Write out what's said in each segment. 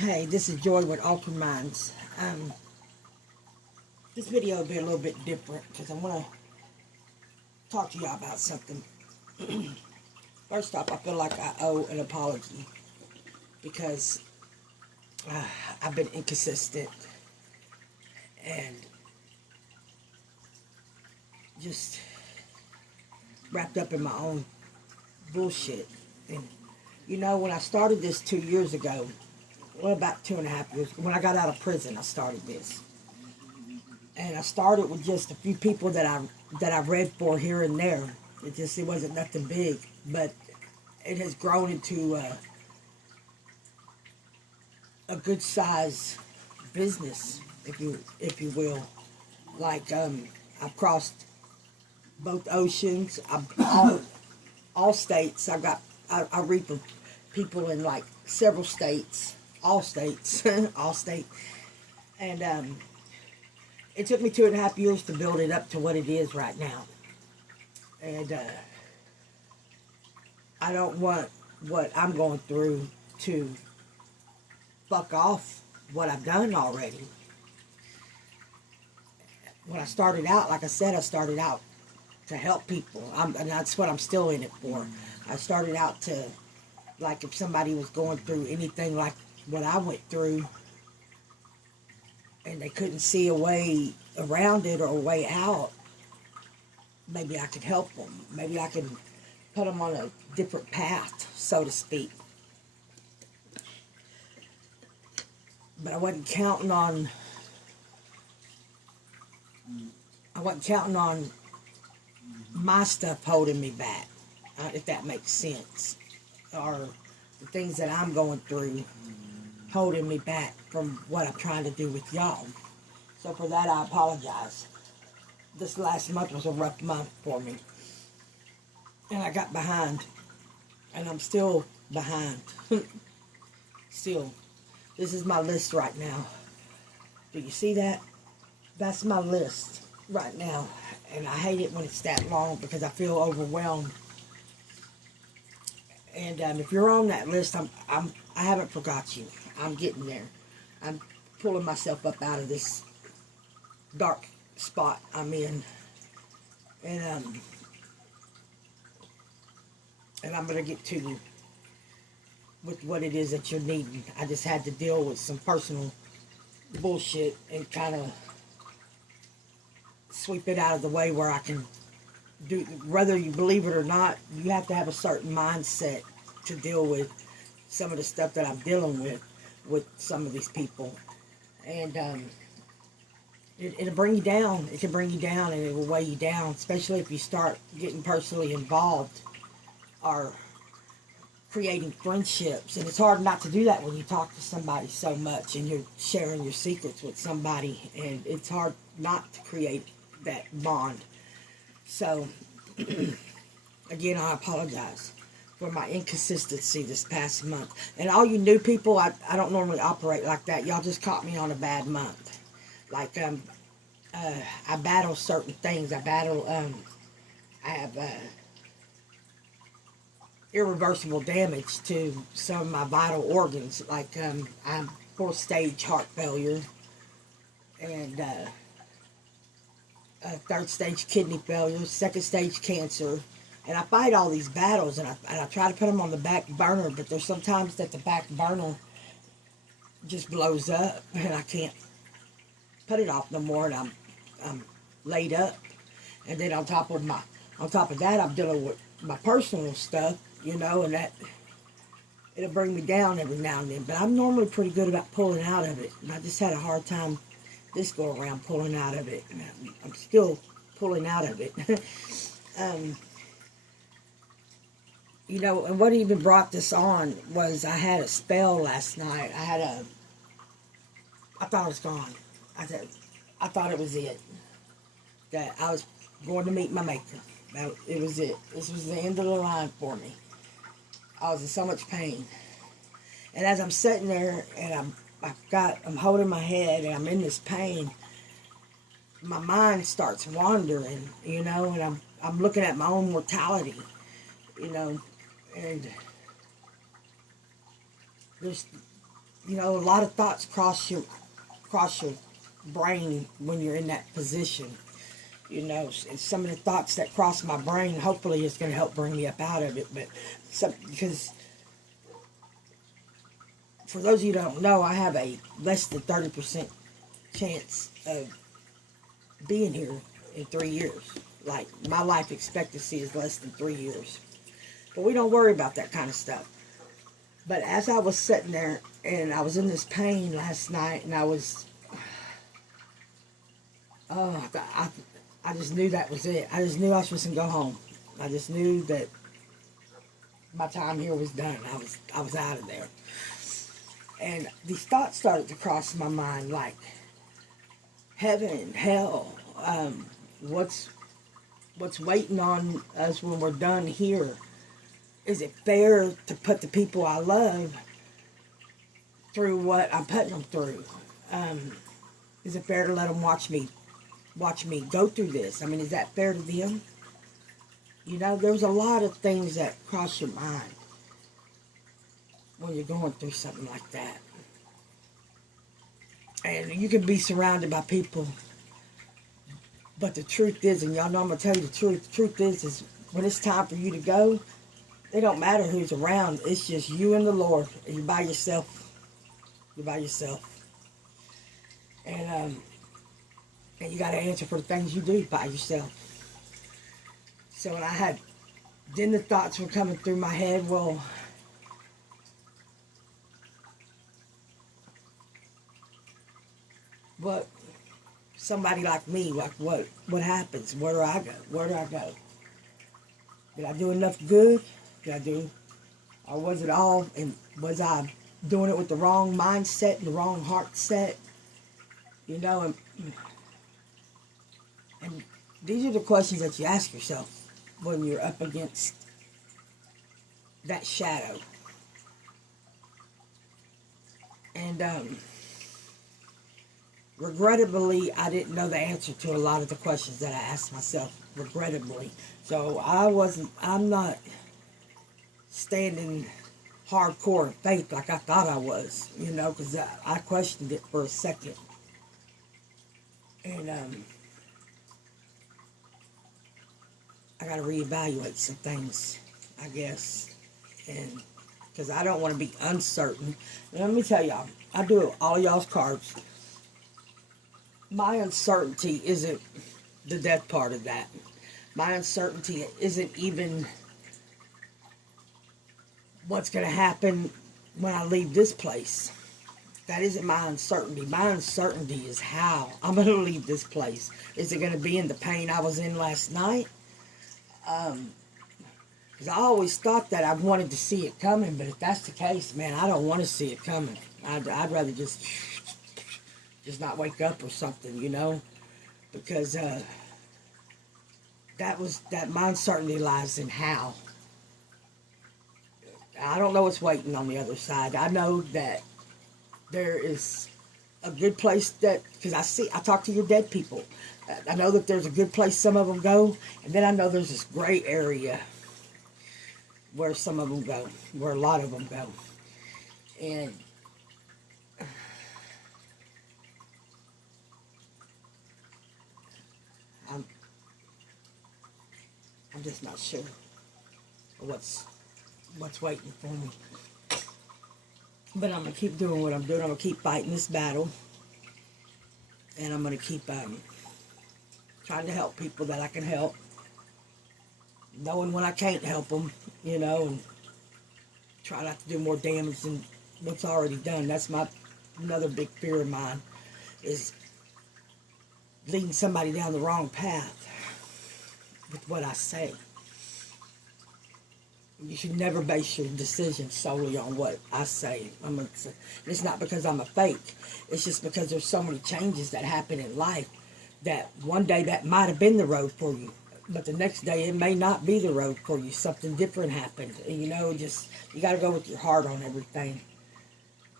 Hey, this is Joy with Altered Minds. This video will be a little bit different because I want to talk to y'all about something. First off, I feel like I owe an apology because I've been inconsistent and just wrapped up in my own bullshit. And you know, when I started this 2 years ago, well, about 2.5 years, when I got out of prison, I started this. And I started with just a few people that I read for here and there. It wasn't nothing big, but it has grown into a good size business, if you will. Like I've crossed both oceans. All states. I read for people in like several states, all states, all states, and it took me 2.5 years to build it up to what it is right now. And I don't want what I'm going through to fuck off what I've done already. When I started out, like I said, I started out to help people. And that's what I'm still in it for. I started out to, like, if somebody was going through anything like what I went through, and they couldn't see a way around it or a way out, maybe I could help them. Maybe I could put them on a different path, so to speak. But I wasn't counting on my stuff holding me back, if that makes sense, or the things that I'm going through holding me back from what I'm trying to do with y'all. So for that, I apologize. This last month was a rough month for me, and I got behind, and I'm still behind. Still, this is my list right now. Do you see that? That's my list right now, and I hate it when it's that long because I feel overwhelmed. And if you're on that list, I haven't forgot you. I'm getting there. I'm pulling myself up out of this dark spot I'm in, and I'm gonna get to you with what it is that you're needing. I just had to deal with some personal bullshit and kind of sweep it out of the way where I can do, whether you believe it or not, you have to have a certain mindset to deal with some of the stuff that I'm dealing with some of these people. And it'll bring you down. It can bring you down, and it will weigh you down, especially if you start getting personally involved or creating friendships. And it's hard not to do that when you talk to somebody so much and you're sharing your secrets with somebody, and it's hard not to create that bond. So again, I apologize for my inconsistency this past month. And all you new people, I don't normally operate like that. Y'all just caught me on a bad month. Like I battle certain things. I have irreversible damage to some of my vital organs. Like I'm 4th stage heart failure, and 3rd stage kidney failure, 2nd stage cancer. And I fight all these battles, and I try to put them on the back burner, but there's sometimes that the back burner just blows up, and I can't put it off no more, and I'm laid up. And then on top of that, I'm dealing with my personal stuff, you know, and that it'll bring me down every now and then. But I'm normally pretty good about pulling out of it, and I just had a hard time this go around pulling out of it. I'm still pulling out of it. You know, and what even brought this on was I had a spell last night. I thought it was gone. I thought it was it. That I was going to meet my maker. It was it. This was the end of the line for me. I was in so much pain. And as I'm sitting there and I'm holding my head and I'm in this pain, my mind starts wandering, you know, and I'm looking at my own mortality, you know, and there's you know, a lot of thoughts cross your brain when you're in that position. You know, some of the thoughts that cross my brain, hopefully, is going to help bring me up out of it. But because for those of you who don't know, I have a less than 30% chance of being here in 3 years. Like, my life expectancy is less than 3 years. But we don't worry about that kind of stuff. But as I was sitting there and I was in this pain last night, and I was, oh, I just knew that was it. I just knew I was supposed to go home. I just knew that my time here was done. I was out of there. And these thoughts started to cross my mind, like heaven, hell, what's waiting on us when we're done here? Is it fair to put the people I love through what I'm putting them through? Is it fair to let them watch me go through this? I mean, is that fair to them? You know, there's a lot of things that cross your mind when you're going through something like that. And you can be surrounded by people, but the truth is, and y'all know I'm going to tell you the truth is when it's time for you to go, it don't matter who's around. It's just you and the Lord. And you're by yourself. You're by yourself. And you got to answer for the things you do by yourself. So when then the thoughts were coming through my head, well, what, somebody like me, like what happens? Where do I go? Where do I go? Did I do enough good? Did I do, or was it all, and was I doing it with the wrong mindset and the wrong heart set? You know, and these are the questions that you ask yourself when you're up against that shadow. And regrettably, I didn't know the answer to a lot of the questions that I asked myself, regrettably. So I'm not standing hardcore in faith like I thought I was, you know, because I questioned it for a second. And I got to reevaluate some things, I guess. And because I don't want to be uncertain. And let me tell y'all, I do all y'all's cards. My uncertainty isn't the death part of that. My uncertainty isn't even what's going to happen when I leave this place. That isn't my uncertainty. My uncertainty is how I'm going to leave this place. Is it going to be in the pain I was in last night? Because I always thought that I wanted to see it coming, but if that's the case, man, I don't want to see it coming. I'd rather just not wake up or something, you know, because my uncertainty lies in how. I don't know what's waiting on the other side. I know that there is a good place because I talk to your dead people. I know that there's a good place some of them go, and then I know there's this gray area where some of them go, where a lot of them go. And I'm just not sure what's waiting for me. But I'm going to keep doing what I'm doing. I'm going to keep fighting this battle. And I'm going to keep trying to help people that I can help. Knowing when I can't help them, you know, and try not to do more damage than what's already done. That's another big fear of mine, is leading somebody down the wrong path with what I say. You should never base your decision solely on what I say. It's not because I'm a fake. It's just because there's so many changes that happen in life that one day that might have been the road for you, but the next day it may not be the road for you. Something different happened. You know, you got to go with your heart on everything.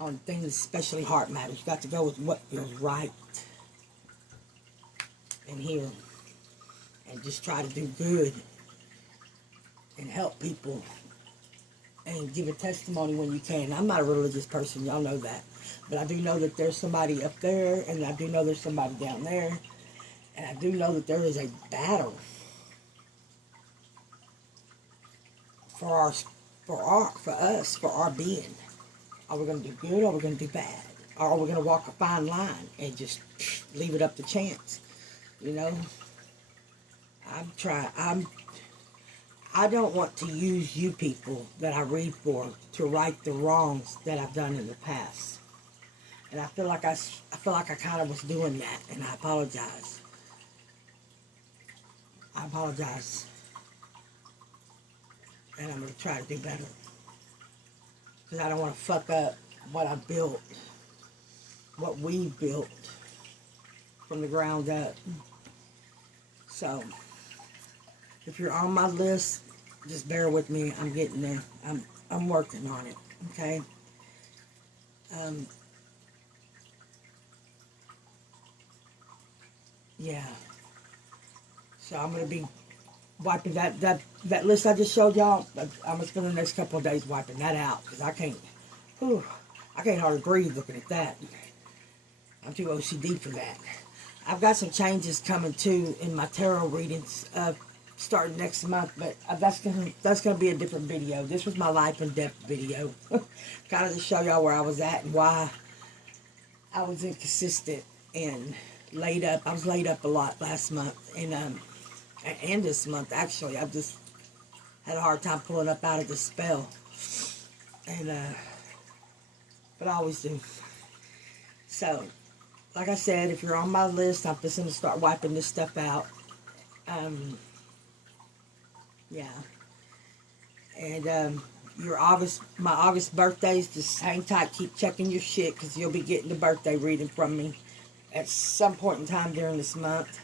On things, especially heart matters. You got to go with what feels right and here. And just try to do good and help people and give a testimony when you can. I'm not a religious person, y'all know that. But I do know that there's somebody up there, and I do know there's somebody down there, and I do know that there is a battle for us, for our being. Are we going to do good, or are we going to do bad? Or are we going to walk a fine line and just leave it up to chance? You know? I don't want to use you people that I read for to right the wrongs that I've done in the past. And I feel like I kind of was doing that, and I apologize. I apologize. And I'm going to try to do better. Because I don't want to fuck up what I built, what we built from the ground up. So, if you're on my list, just bear with me. I'm getting there. I'm working on it. Okay. Yeah. So I'm gonna be wiping that list I just showed y'all. I'm gonna spend the next couple of days wiping that out because I can't hardly breathe looking at that. I'm too OCD for that. I've got some changes coming too in my tarot readings starting next month, but that's gonna be a different video. This was my life in depth video, kind of to show y'all where I was at and why I was inconsistent and laid up. I was laid up a lot last month and this month actually. I've just had a hard time pulling up out of this spell, and but I always do. So, like I said, if you're on my list, I'm just going to start wiping this stuff out. Yeah. And my August birthdays, just hang tight, keep checking your shit, because you'll be getting the birthday reading from me at some point in time during this month.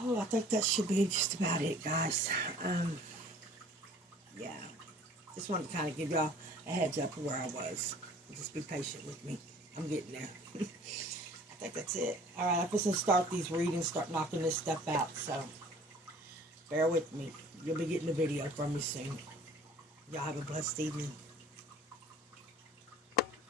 Oh, I think that should be just about it, guys. Yeah. Just wanted to kind of give y'all a heads up of where I was. Just be patient with me. I'm getting there. I think that's it. Alright, I'm just going to start these readings, start knocking this stuff out. So, bear with me. You'll be getting a video from me soon. Y'all have a blessed evening.